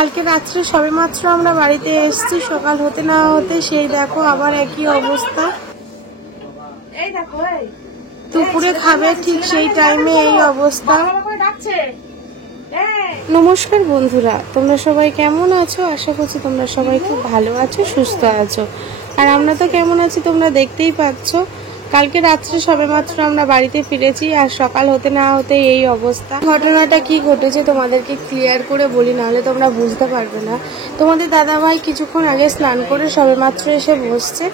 কালকে রাত্রে সবেমাত্র আমরা বাড়িতে এসেছি, সকাল হতে না হতে সেই দেখো আবার একই অবস্থা। দুপুরে খাবে ঠিক সেই টাইমে এই অবস্থা। নমস্কার বন্ধুরা, তোমরা সবাই কেমন আছো? আশা করছি তোমরা সবাই খুব ভালো আছো, সুস্থ আছো। আর আমরা তো কেমন আছি তোমরা দেখতেই পাচ্ছ। কালকে রাত্রে সবেমাত্র আমরা বাড়িতে ফিরেছি, আর সকাল হতে না হতে এই অবস্থা। ঘটনাটা কি ঘটেছে তোমাদেরকে ক্লিয়ার করে বলি, নাহলে তোমরা বুঝতে পারবে না। তোমাদের দাদাভাই কিছুক্ষণ আগে স্নান করে সবেমাত্র এসে বসছে,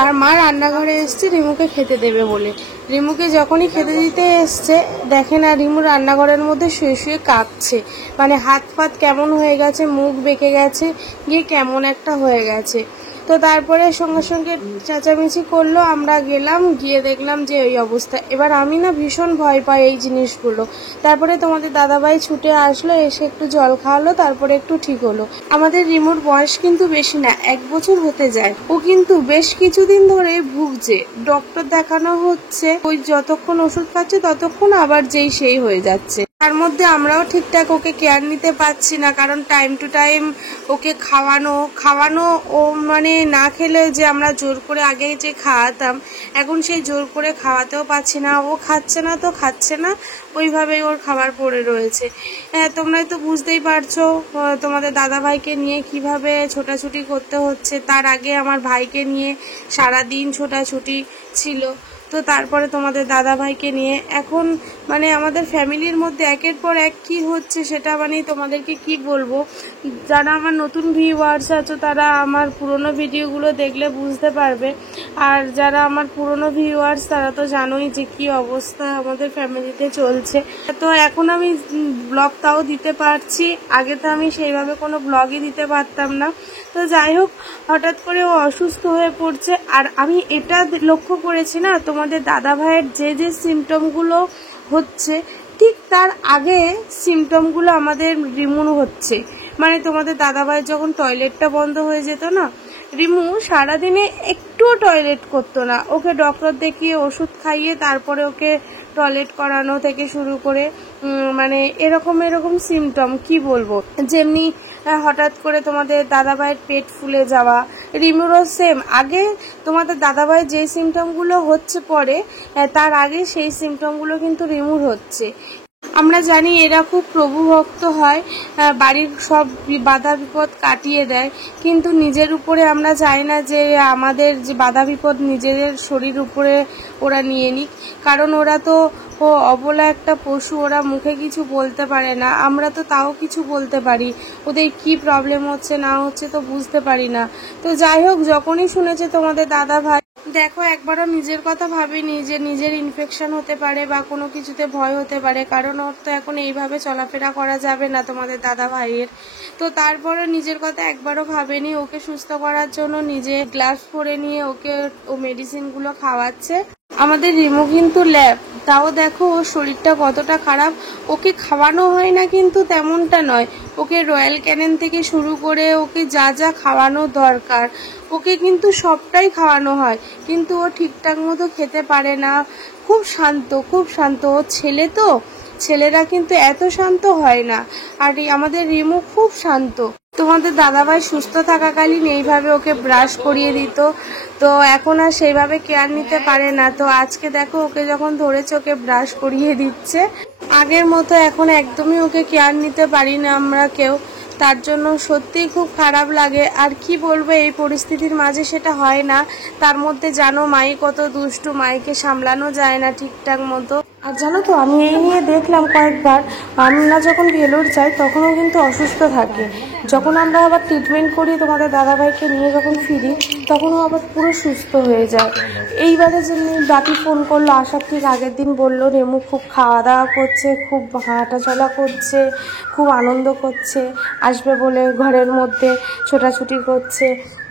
আর মা রান্নাঘরে এসছে রিমুকে খেতে দেবে বলে। রিমুকে যখনই খেতে দিতে এসছে, দেখে না রিমু রান্নাঘরের মধ্যে শুয়ে শুয়ে কাঁপছে, মানে হাত ফাত কেমন হয়ে গেছে, মুখ বেঁকে গেছে, গিয়ে কেমন একটা হয়ে গেছে। তো তারপরে সঙ্গে সঙ্গে চেঁচামেচি করলো, আমরা গেলাম, গিয়ে দেখলাম যে এই অবস্থা। এবার আমি না ভীষণ ভয় পাই এই জিনিসগুলো। তারপরে তোমাদের দাদাভাই ছুটে আসলো, এসে একটু জল খাওয়ালো, তারপরে একটু ঠিক হলো। আমাদের রিমুর বয়স কিন্তু বেশি না, 1 বছর হতে যায়। ও কিন্তু বেশ কিছুদিন ধরে ভুগছে, ডক্টর দেখানো হচ্ছে, ওই যতক্ষণ ওষুধ খাচ্ছে ততক্ষণ আবার যেই সেই হয়ে যাচ্ছে। তার মধ্যে আমরাও ঠিকঠাক ওকে কেয়ার নিতে পারছি না, কারণ টাইম টু টাইম ওকে খাওয়ানো ও মানে না খেলে যে আমরা জোর করে আগে যে খাওয়াতাম, এখন সেই জোর করে খাওয়াতেও পাচ্ছি না। ও খাচ্ছে না, ওইভাবেই ওর খাবার পড়ে রয়েছে। হ্যাঁ, তোমরাই তো বুঝতেই পারছো তোমাদের দাদাভাইকে নিয়ে কিভাবে ছোটাছুটি করতে হচ্ছে। তার আগে আমার ভাইকে নিয়ে সারাদিন ছোটাছুটি ছিল, তো তারপরে তোমাদের দাদাভাইকে নিয়ে এখন মানে আমাদের ফ্যামিলির মধ্যে একের পর এক কি হচ্ছে সেটা মানে তোমাদেরকে কি বলবো। যারা আমার নতুন ভিউয়ার্স আছো তারা আমার পুরনো ভিডিওগুলো দেখলে বুঝতে পারবে, আর যারা আমার পুরনো ভিউয়ার্স তারা তো জানোই যে কি অবস্থা আমাদের ফ্যামিলিতে চলছে। তো এখন আমি ব্লগটাও দিতে পারছি, আগে তো আমি সেইভাবে কোনো ব্লগই দিতে পারতাম না। তো যাই হোক, হঠাৎ করে ও অসুস্থ হয়ে পড়ছে। আর আমি এটা লক্ষ্য করেছি না, তোমাদের দাদাভাইয়ের যে সিমটমগুলো হচ্ছে ঠিক তার আগে সিমটমগুলো আমাদের রিমুর হচ্ছে। মানে তোমাদের দাদাভাইয়ের যখন টয়লেটটা বন্ধ হয়ে যেত না, রিমু সারাদিনে একটুও টয়লেট করতো না। ওকে ডক্টর দেখিয়ে ওষুধ খাইয়ে তারপরে ওকে টয়লেট করানো থেকে শুরু করে মানে এরকম সিমটম কি বলবো। যেমনি হঠাৎ করে তোমাদের দাদাভাইয়ের পেট ফুলে যাওয়া, রিমুরও সেম। আগে তোমাদের দাদাভাইয়ের যে সিমটমগুলো হচ্ছে পরে, তার আগে সেই সিমটমগুলো কিন্তু রিমুর হচ্ছে। আমরা জানি এরা খুব প্রভু ভক্ত হয়, বাড়ির সব বাধা বিপদ কাটিয়ে দেয়, কিন্তু নিজের উপরে আমরা চাই না যে আমাদের যে বাধা বিপদ নিজেদের শরীর উপরে ওরা নিয়ে নিক, কারণ ওরা তো অবলা একটা পশু, ওরা মুখে কিছু বলতে পারে না। আমরা তো তাও কিছু বলতে পারি, ওদের কি প্রবলেম হচ্ছে না হচ্ছে তো বুঝতে পারি না। তো যাই হোক, যখনই শুনেছে তোমাদের দাদাভাই, দেখো একবারও নিজের কথা ভাবিনি যে নিজের ইনফেকশন হতে পারে বা কোনো কিছুতে ভয় হতে পারে, কারণ ওর তো এখন এইভাবে চলাফেরা করা যাবে না তোমাদের দাদা ভাইয়ের। তো তারপরে নিজের কথা একবারও ভাবেনি, ওকে সুস্থ করার জন্য নিজে গ্লাভস পরে নিয়ে ওকে ও মেডিসিনগুলো খাওয়াচ্ছে। আমাদের রিমু কিন্তু ল্যাব, তাও দেখো ওর শরীরটা কতটা খারাপ। ওকে খাওয়ানো হয় না কিন্তু তেমনটা নয়, ওকে রয়্যাল ক্যানেন থেকে শুরু করে ওকে যা যা খাওয়ানো দরকার ওকে কিন্তু সবটাই খাওয়ানো হয়, কিন্তু ও ঠিকঠাক মতো খেতে পারে না। খুব শান্ত ও ছেলে তো, ছেলেরা কিন্তু এত শান্ত হয় না, আর আমাদের রিমু খুব শান্ত। তোমাদের দাদাভাই সুস্থ থাকাকালীন এইভাবে ওকে ব্রাশ করিয়ে দিত, তো এখন আর সেইভাবে কেয়ার নিতে পারে না। তো আজকে দেখো ওকে যখন ধরেছে ওকে ব্রাশ করিয়ে দিচ্ছে। আগের মতো এখন একদমই ওকে কেয়ার নিতে পারি না আমরা কেউ, তার জন্য সত্যিই খুব খারাপ লাগে। আর কি বলবো, এই পরিস্থিতির মাঝে সেটা হয় না। তার মধ্যে জানো মাই কত দুষ্টু, মাইকে সামলানো যায় না ঠিকঠাক মতো। আর জানো তো, আমি এই নিয়ে দেখলাম কয়েকবার, আমরা যখন ভেলোর যাই তখনও কিন্তু অসুস্থ থাকে, যখন আমরা আবার ট্রিটমেন্ট করি তোমাদের দাদাভাইকে নিয়ে যখন ফিরি তখনও আবার পুরো সুস্থ হয়ে যায়। এইবারে যেমনি বাপি ফোন করলো আসার ঠিক আগের দিন, বললো রেমু খুব খাওয়া দাওয়া করছে, খুব হাঁটা চলা করছে, খুব আনন্দ করছে, আসবে বলে ঘরের মধ্যে ছোটাছুটি করছে।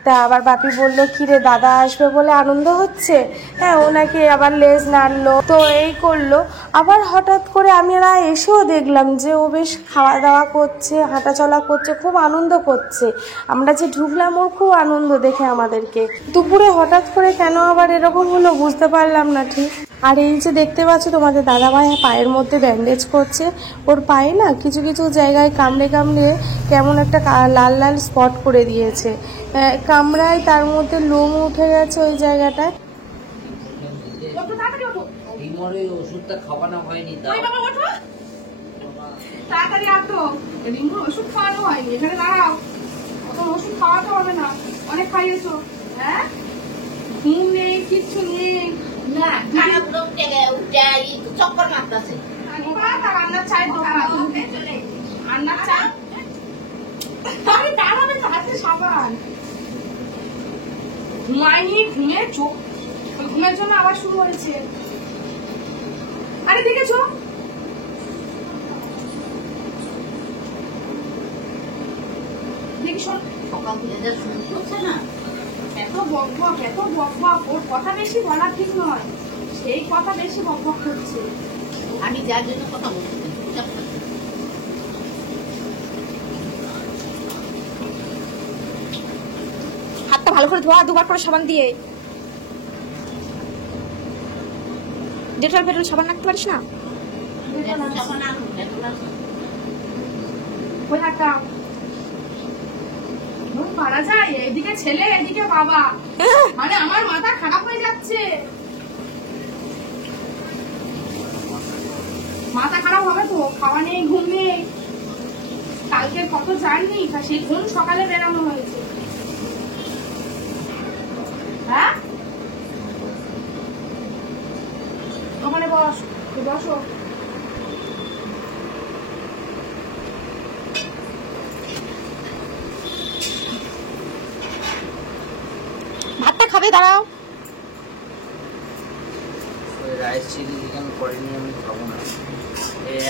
তা আবার বাপি বললো কি রে, দাদা আসবে বলে আনন্দ হচ্ছে? হ্যাঁ, ও নাকি আবার লেজ নাড়লো, তো এই করলো। আবার হঠাৎ করে আমরা এসেও দেখলাম যে ও বেশ খাওয়া দাওয়া করছে, হাঁটাচলা করছে, খুব আনন্দ করছে। আমরা যে ঢুকলাম ওর খুব আনন্দ দেখে আমাদেরকে। দুপুরে হঠাৎ করে কেন আবার এরকম হলো বুঝতে পারলাম না ঠিক। আর এই যে দেখতে পাচ্ছ তোমাদের দাদাভাই পায়ের মধ্যে ব্যান্ডেজ করছে। ওর পায়ে না কিছু কিছু জায়গায় কামড়ে কামড়ে কেমন একটা লাল লাল স্পট করে দিয়েছে, কামড়ায় তার মধ্যে লোম উঠে গেছে ওই জায়গাটায়। ওষুধটা খাওয়ানো হয়নি, তাড়াতাড়ি আসো, রিমুর ওষুধ খাওয়ানো হয়নি, এখানে দাঁড়াও, এখন ওষুধ খাওয়াতে হবে না, অনেক খাইয়েছো। হ্যাঁ, ঘুম নেই, কিচ্ছু নেই, চক্কর মারতেছে। রান্নার চাই রান্নার চাই দাঁড়াবে তো, হাতে সাবান। ঘুমায়নি, ঘুমিয়ে চোখ, ঘুমের জন্য আবার শুরু হয়েছে। আরে দেখেছো, এত বকবক, এত বকবক, ওর কথা বেশি বলা ঠিক নয়, সেই কথা বেশি বকবক করছে। আমি যার জন্য কথা বলছি, হাতটা ভালো করে ধোয়া, দুবার করে সাবান দিয়ে। ডেটল ফেটল সাবান রাখতে পারিস না? পারা যায়, এদিকে ছেলে এদিকে বাবা, মানে আমার মাথা খারাপ হয়ে যাচ্ছে। মাথা খারাপ হবে তো, খাওয়া নেই, ঘুম নেই, কালকে কত যায়নি, সেই ঘুম সকালে বেরানো হয়েছে। হ্যাঁ, ওখানে বস, বসো। ভাতটা খাবে, দাঁড়াও। রাইস চিলি চিকেন করেনি, আমি খাবো না।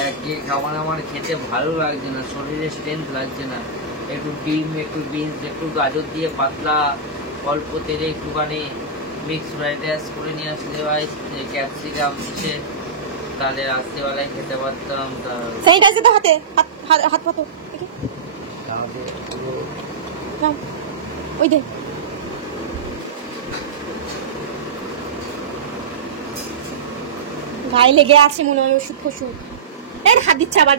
একই খাবার আমার খেতে ভালো লাগছে না, শরীরে স্ট্রেংথ লাগছে না। একটু ডিম, একটু বিনস, একটু গাজর দিয়ে পাতলা অল্প তেলে একটুখানি মিক্স ফ্রাইড রাইস করে নিয়ে আসলে ভাই, ক্যাপসিকাম দিচ্ছে, তাহলে রাত্রিবেলায় খেতে পারতাম। স্যানিটাইজার দাও হাতে, হাত পাতো, ওই দে। গায়ে লেগে আছে মনে হয় ওষুধ ফষুধ, হাত দিচ্ছে আবার।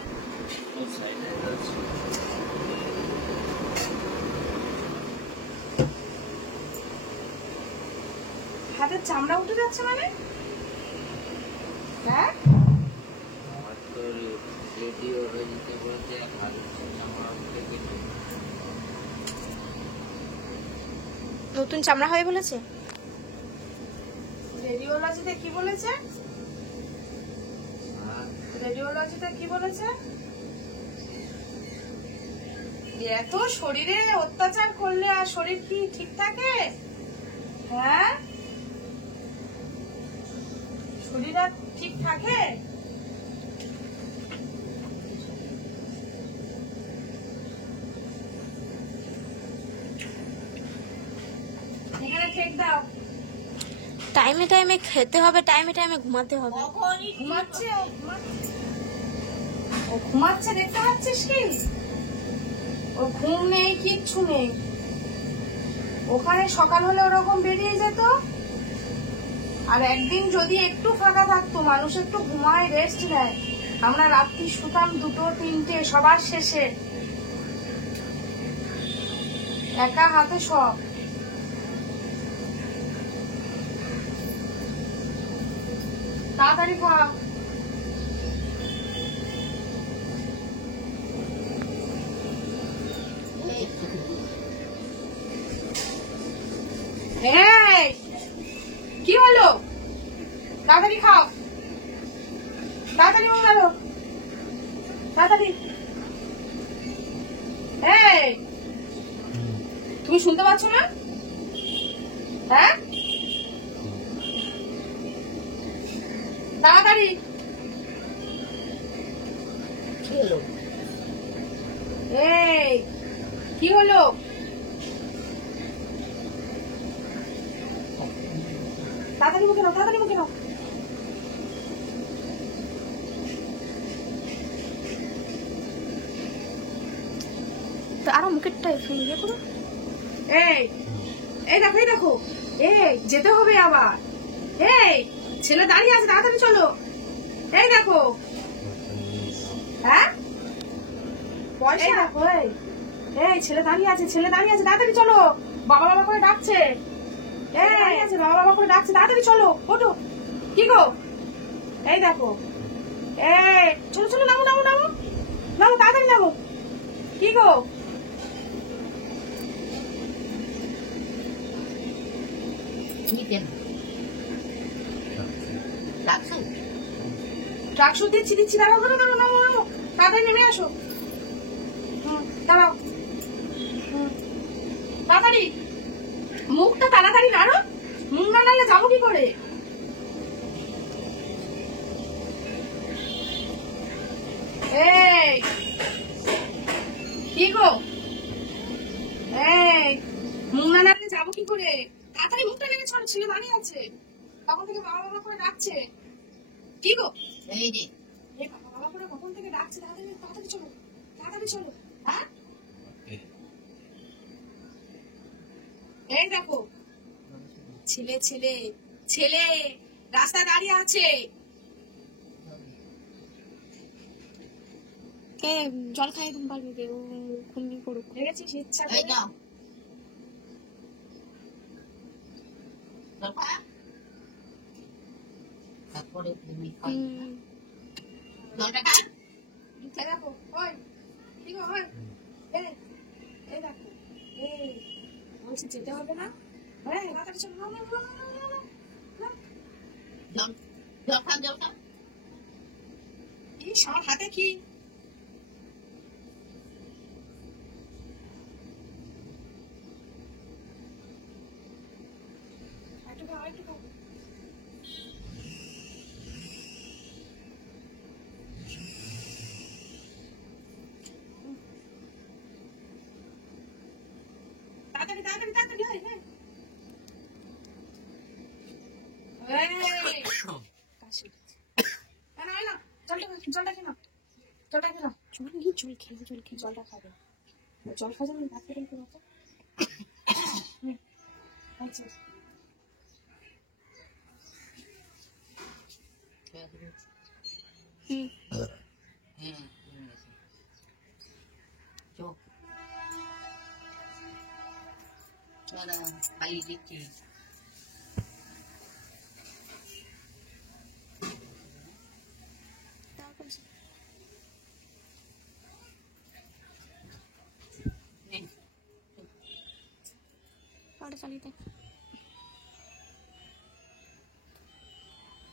হাতের চামড়া উঠে যাচ্ছে মানে? হ্যাঁ, নতুন চামড়া হয়ে বলেছে। রেডিওলজিতে কি বলেছে? রেডিওলজিতে কি বলেছে? এত শরীরে অত্যাচার করলে আর শরীর কি ঠিক থাকে? হ্যাঁ, শরীর আর ঠিক থাকে? এখানে ঠিক দাও। টাইমে টাইমে খেতে হবে, টাইমে টাইমে ঘুমাতে হবে। ঘুমাচ্ছে, ও ঘুমাচ্ছে, দেখতে পাচ্ছিস কি? ও ঘুম নেই, কিচ্ছু নেই। ওখানে সকাল হলে ওরকম বেরিয়ে যেত, আর একদিন যদি একটু ফাঁকা থাকতো, মানুষ একটু ঘুমায়, রেস্ট নেয়, আমরা রাত্রি শুতাম 2টো 3টে, সবার শেষে একা হাতে সব। তাড়াতাড়ি খা। কি হলো? তাড়াতাড়ি খাও, তাড়াতাড়ি মনে গেল, তাড়াতাড়ি। তুমি শুনতে পাচ্ছ না? হ্যাঁ, তাড়াতাড়ি। কি হলো? কি হলো? তাড়াতাড়ি মুখে নাও, তাড়াতাড়ি মুখে নাও। তো আরো মুখেরটা ইয়ে করো। এই দেখো, এই দেখো, যেতে হবে আবার। ছেলে দাঁড়িয়ে আছে, তাড়াতাড়ি চলো। এই দেখো, হ্যাঁ পয়সা দেখো। এই ছেলে দাঁড়িয়ে আছে, ছেলে দাঁড়িয়ে আছে, তাড়াতাড়ি চলো। বাবা বাবা করে ডাকছে, এই আছে বাবা বাবা করে ডাকছে, তাড়াতাড়ি চলো, ওঠো। কি গো, এই দেখো, এই চলো চলো, নামো নামো নামো নামো, তাড়াতাড়ি নামো। কি গো, তুমি কেন ডাকছো? ট্রাকশো দিচ্ছি দিচ্ছি, দাঁড়াও দাঁড়াও দাঁড়াও, নামো নামো, তাড়াতাড়ি নেমে আসো। দাঁড়াও, তাড়াতাড়ি মুখটা তাড়াতাড়ি নাড়ো, মুখ না নাড়লে যাবো কি করে? এই কি গো, এই মুখ না নাড়লে যাবো কি করে? তাড়াতাড়ি মুখটা নেমে ছাড়ো, ছেলে দাঁড়িয়ে আছে, তখন থেকে বাবা বাবা করে ডাকছে। কি গো, এই যে এই বাবা বাবা করে কখন থেকে ডাকছে, তাড়াতাড়ি তাড়াতাড়ি চলো, তাড়াতাড়ি চলো। হ্যাঁ এই দেখো, ছেলে ছেলে ছেলে রাস্তায় দাঁড়িয়ে আছে। জল খাই ঘুম পারবে, ঘুম করুক, দেখেছিস ইচ্ছা করে। এই নাও দরকার, তারপরে তুমি খাই জলটা খাই। এই দেখো, ওই কি গো, ওই এই দেখো, এই বলছি যেতে হবে না, হ্যাঁ তাড়াতাড়ি চলো, নাও, নাও, নাও, নাও, নাও, নাও, নাও। জল জল খান, জল খান। ইস, আমার হাতে কি, একটু খাও, একটু খাও। তাড়াতাড়ি তাড়াতাড়ি তাড়াতাড়ি, হয় হ্যাঁ। কাশি, না না না, জলটা জলটা খেয়ে নাও, জলটা খেয়ে নাও। জল খেয়ে জলটা খাবে, জল খাওয়া যাবে না, ভাত খেয়ে খেয়ে মতো। আচ্ছা চোখ খালি দিচ্ছি।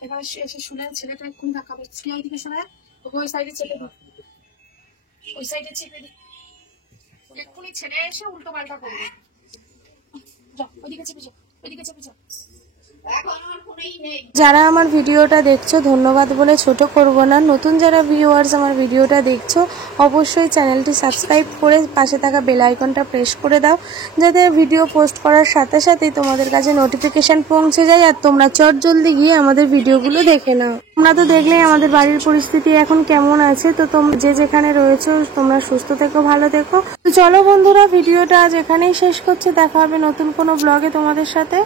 এবার এসে শুনে ছেলেটা এক্ষুনি ধাক্কাবে, সিআই দিকে শোনা, তোকে ওই সাইডে চেপে দিই, ওই সাইডে চেপে দিই, এক্ষুনি ছেলে এসে উল্টো পাল্টা করবে। যাও ওইদিকে চেপে যাও, ওইদিকে চেপে যাও। এখন আমার ফোনেই নেই। যারা আমার ভিডিওটা দেখছো ধন্যবাদ বলে ছোট করব না, নতুন যারা ভিউয়ার্স আমার ভিডিওটা দেখছো অবশ্যই চ্যানেলটি সাবস্ক্রাইব করে পাশে থাকা বেল আইকনটা প্রেস করে দাও, যাতে ভিডিও পোস্ট করার সাথে সাথেই তোমাদের কাছে নোটিফিকেশন পৌঁছে যায় আর তোমরা চটজলদি গিয়ে আমাদের ভিডিওগুলো দেখে নাও। তোমরা তো দেখলেই আমাদের বাড়ির পরিস্থিতি এখন কেমন আছে, তো তোমরা যে যেখানে রয়েছো তোমরা সুস্থ থেকো, ভালো থেকো। তো চলো বন্ধুরা, ভিডিওটা আজ এখানেই শেষ করছি, দেখা হবে নতুন কোনো ব্লগে তোমাদের সাথে।